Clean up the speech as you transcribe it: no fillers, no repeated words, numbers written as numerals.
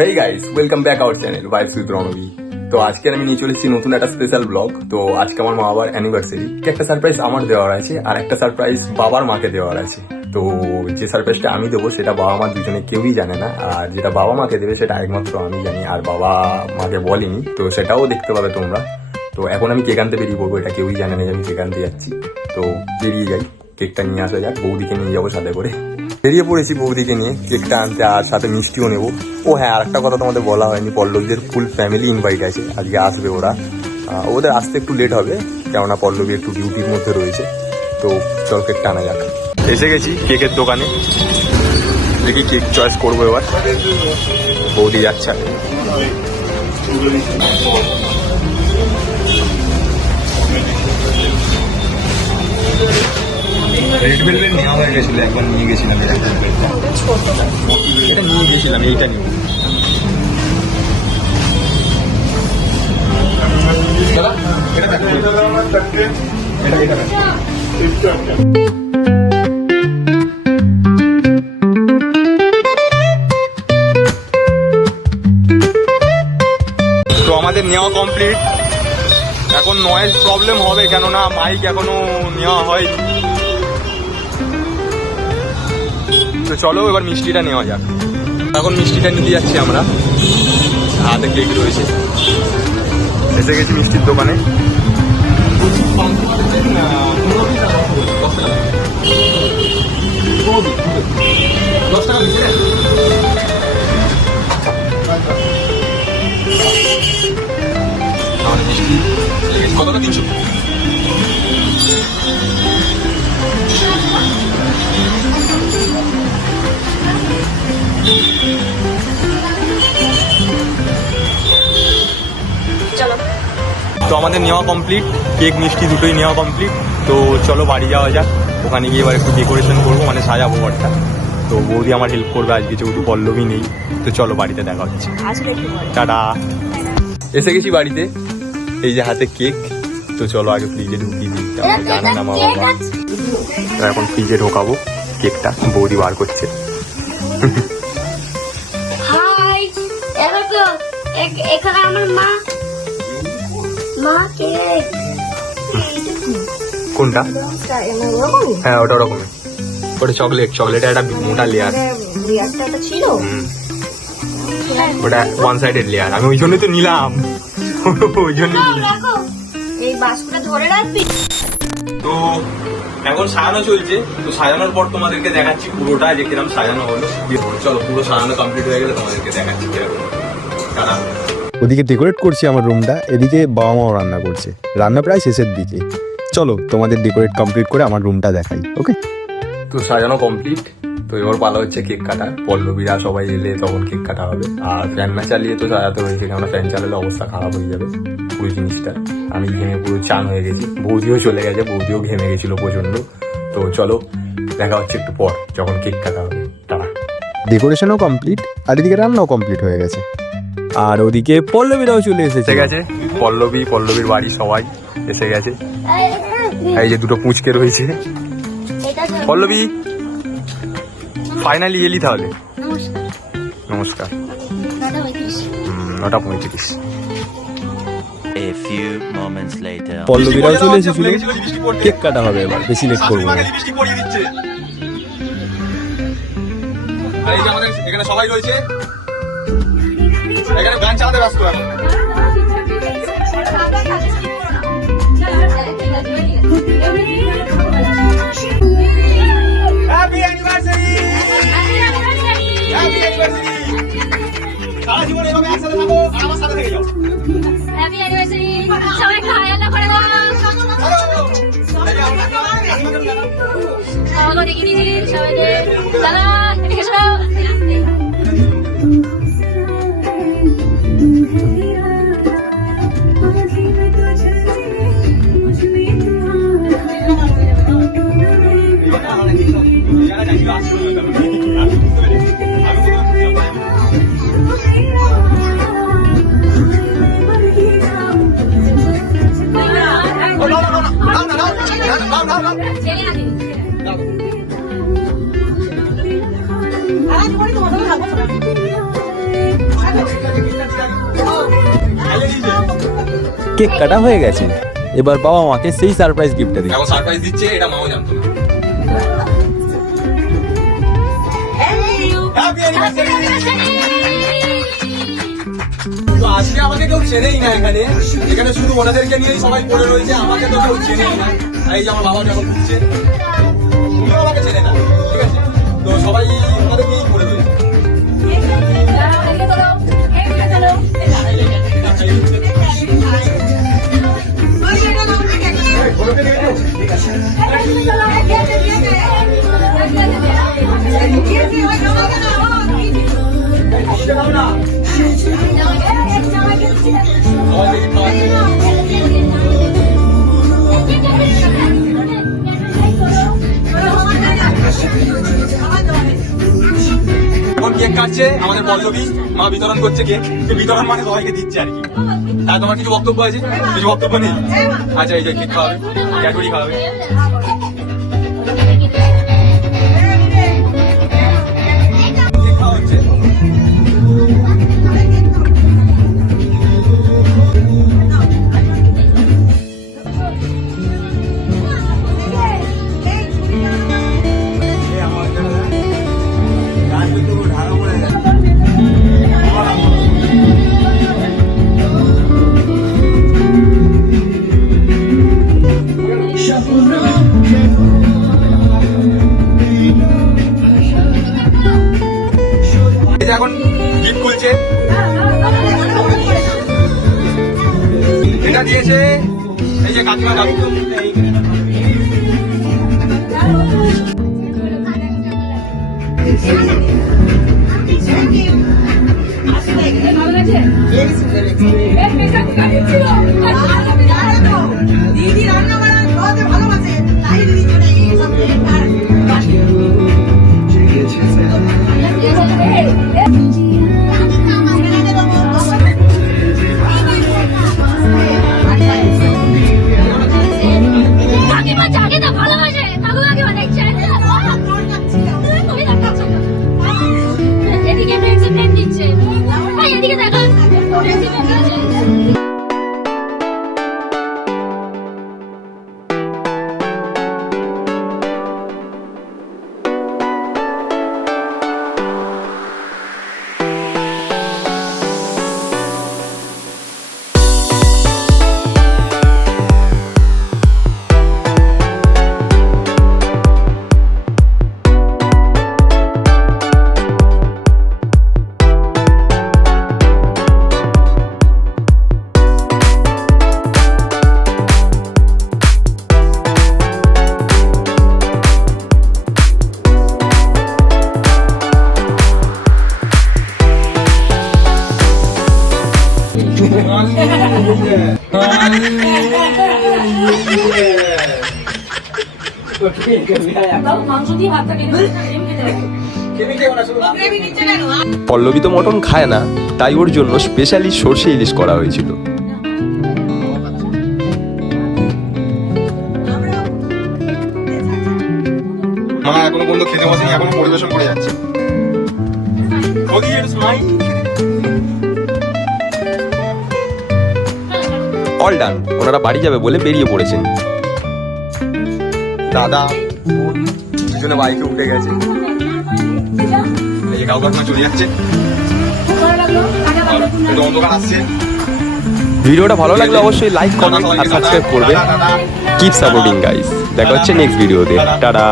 Hey guys, welcome back our channel vibes with Ranabi. তো আজকে আমি নিয়ে চলে এসেছি নতুন একটা স্পেশাল ব্লগ। তো আজকে আমার মা বাবার অ্যানিভার্সারি, একটা সারপ্রাইজ আমার দেওয়ার আছে আর একটা সারপ্রাইজ বাবার মাকে দেওয়ার আছে। তো যে সারপ্রাইজটা আমি দেবো সেটা বাবা মা দুজনে কেউই জানে না, আর যেটা বাবা মাকে দেবে সেটা একমাত্র আমি জানি, আর বাবা মাকে বলিনি। তো সেটাও দেখতে পাবে তোমরা। তো এখন আমি কেক আনতে বেরিয়ে পড়বো, এটা কেউই জানে না যে আমি কেক আনতে যাচ্ছি। তো বেরিয়ে যাই, কেকটা নিয়ে আসা যাক, বৌদিকে নিয়ে যাবো সাথে করে। বেরিয়ে পড়েছি বৌদিকে নিয়ে কেকটা আনতে, আর সাথে মিষ্টিও নেবো। ও হ্যাঁ, আরেকটা কথা তোমাদের বলা হয়নি, পল্লবীদের ফুল ফ্যামিলি ইনভাইট আছে, আজকে আসবে ওরা। ওদের আসতে একটু লেট হবে, কেননা পল্লবী একটু ডিউটির মধ্যে রয়েছে। তো চল কেকটা আনা যাক। এসে গেছি কেকের দোকানে, দেখি কেক চয়েস করবো এবার। বৌদি যাচ্ছে। রেড ভেলভেট নেওয়া হয়ে গেছিল, একবার নিয়ে গেছিলাম। এটা নিয়ে গেছিলাম, এইটা নিয়ে। তো আমাদের নেওয়া কমপ্লিট। এখন নয়েজ প্রবলেম হবে, কেননা মাইক এখনো নেওয়া হয়নি। তো চলো এবার মিষ্টিটা নেওয়া যাক। এখন মিষ্টিটা নিতে যাচ্ছি আমরা, হাতে কেক রয়েছে। এসে গেছি মিষ্টির দোকানে। কতটা 300? তো আমাদের নেওয়া কমপ্লিট, কেক মিষ্টি দুটোই নেওয়া কমপ্লিট। তো চলো বাড়ি যাওয়া যাক। ওখানে গিয়ে এবার একটু ডেকোরেশন করবো, মানে সাজাবো ঘরটা। তো বৌদি আমার হেল্প করবে আজকে, যেহেতু পল্লবী নেই। তো চলো বাড়িতে দেখা হচ্ছে, টাটা। এসে গেছি বাড়িতে, এই যে হাতে কেক। তো চলো আগে ফ্রিজে ঢুকিয়ে দিই, জানে না মা বাবা। এখন ফ্রিজে ঢোকাবো কেকটা, বৌদি বার করছে। এখানে আমার মা কেক। কোনটা? হ্যাঁ ওটা ওরকমই, ওটা চকলেট একটা মোটা লেয়ার ছিল, ওটা ওয়ান সাইডেড লেয়ার। আমি ওই জন্যই তো নিলাম, ওই জন্য। এই বাস্কটা ধরে রাখবি। তো এখন সাজানো চলছে, তো সাজানোর পর তোমাদেরকে দেখাচ্ছি পুরোটা যে কিরকম সাজানো হলো। চলো পুরো সাজানো কমপ্লিট হয়ে গেলে তোমাদেরকে দেখাচ্ছি কিরকম। ওদিকে ডেকোরেট করছি আমার রুমটা, এদিকে বাবা মাও রান্না করছে, রান্না প্রায় শেষের দিকে। চলো তোমাদের ডেকোরেট কমপ্লিট করে আমার রুমটা দেখাই। ওকে, তো সাজানো কমপ্লিট। তো এবার পালা হচ্ছে কেক কাটার। পল্লবীরা সবাই এলে তখন কেক কাটা হবে। আর ফ্যান না চালিয়ে তো সাজাতে হয়েছে, কেননা ফ্যান চালালে অবস্থা খারাপ হয়ে যাবে পুরো জিনিসটা। আমি ঘেমে পুরো চান হয়ে গেছি, বৌদিও চলে গেছে, বৌদিও ঘেমে গেছিল প্রচন্ড। তো চলো দেখা হচ্ছে একটু পর, যখন কেক কাটা হবে। টাটা। ডেকোরেশনও কমপ্লিট, আর এদিকে রান্নাও কমপ্লিট হয়ে গেছে। আর ওদিকে পল্লবীরাও চলে এসেছে। গেছে পল্লবীর বাড়ি সবাই এসে গেছে। এই যে দুটো পুঁচকে রয়েছে। পল্লবী ফাইনালি এলি তাহলে? নমস্কার। 9:35। পল্লবীরাও চলে এসেছিল, কেক কাটা হবে এবার, বেশি লেট করবো না। এই যে আমাদের এখানে সবাই রয়েছে, এখানে গান চালাতে ব্যস্ত এখন। Happy anniversary, happy anniversary. সারা জীবন এভাবে একসাথে থাকো, আর আমার সাথে থেকে যাও। Happy anniversary. সবাই খাওয়া দাওয়া করে দাও। আমাকে দেখে নিয়েছি সবাইকে। দাদা এদিকে এসো। কেক কাটা হয়ে গেছে, এবার বাবা মাকে সেই সারপ্রাইজ গিফটটা দিই। এখন সারপ্রাইজ দিচ্ছে, এটা মাও জানতো না। Happy anniversary! তো আজকে আমাকে কেউ চেনেই না, এখানে শুধু ওনাদেরকে নিয়েই সবাই পড়ে রয়েছে, আমাকে তো কেউ চেনেই না। এই যে আমার বাবা যখন উঠছে, উনিও আমাকে চেনে না, ঠিক আছে? তো সবাই ওনাদের নিয়েই পড়ে রয়েছে। সবাই দেখি খাওয়াচ্ছে। এখন কেক কাটছে আমাদের পল্লবী, মা বিতরণ করছে কেক। বিতরণ মানে সবাইকে দিচ্ছে আর কি। আর তোমার কিছু বক্তব্য আছে? কিছু বক্তব্য নেই? আচ্ছা, এই যে কেক খাওয়াবে, ক্যাডবেরি খাওয়াবে। কেক খাওয়া হচ্ছে। এখন গিফট খুলছে, এটা দিয়েছে এই যে কাকিমা কাকু। দিদি রান্না করা খাওয়াতে ভালোবাসে, তাই দিদি জন্য এই সব কাকিমা যাকে না ভালোবাসে কাকু কাকিমা দেখছে এদিকে ফ্রেন্ডস ফ্রেন্ড দিচ্ছে, ভাই এদিকে দেখা মাংস দিয়ে ভাতটা পল্লবী তো মটন খায় না, তাই ওর জন্য স্পেশালি সর্ষে ইলিশ করা হয়েছিল। মা এখনো পর্যন্ত খেতে বসেনি, এখনো পরিবেশন করে যাচ্ছে। অল ডান, ওনারা বাড়ি যাবে বলে বেরিয়ে পড়েছেন। দাদা দুজনে বাইকে উঠে গেছে, এই যে কাউ কাকিমা চলে যাচ্ছে, একটু অন্ধকার আসছে। ভিডিওটা ভালো লাগলে অবশ্যই লাইক কমেন্ট আর সাবস্ক্রাইব করবেন। কিপ সাপোর্টিং গাইস, দেখা হচ্ছে নেক্সট ভিডিওতে। টাটা।